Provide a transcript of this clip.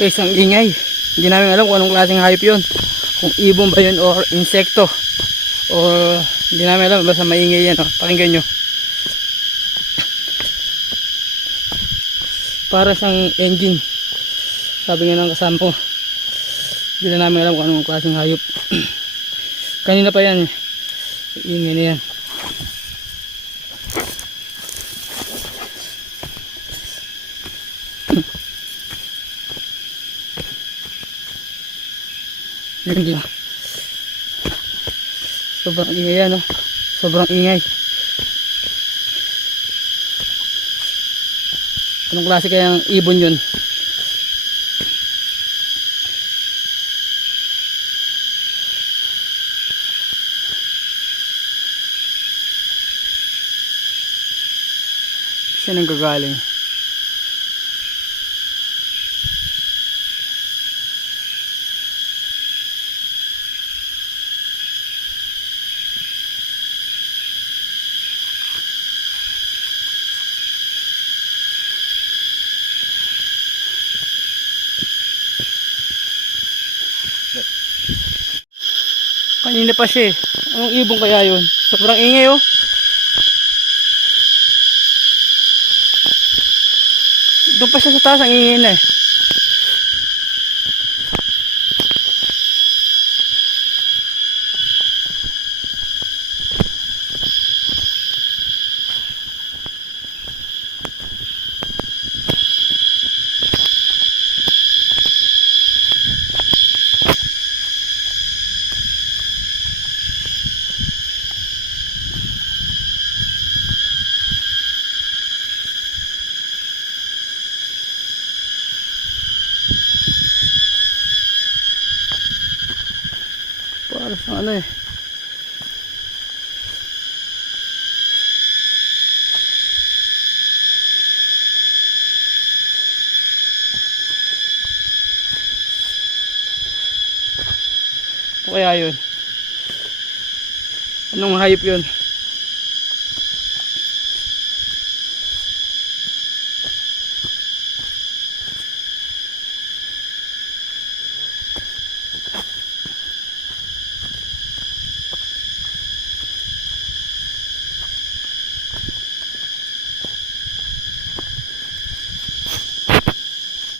Guys, ang ingay. Hindi namin alam kung anong klaseng hayop yun. Kung ibon ba yun or insekto. Or hindi namin alam. Basta maingay yan. Oh. Pakinggan nyo. Para siyang engine. Sabi nga ng kasama ko. Hindi na namin alam kung anong klaseng hayop. Kanina pa yan. Ingay na yan. Yun lang. Sobrang ingay yan, no? Sobrang ingay. Anong klase kayang ibon yun? Siya nang gagaling. Kanina pa siya eh. Anong ibon kaya yun? Sobrang ingay oh. Doon pa siya sa taas, ang ingay na eh. Para sa ano eh. O kaya yun? Anong hayop yun?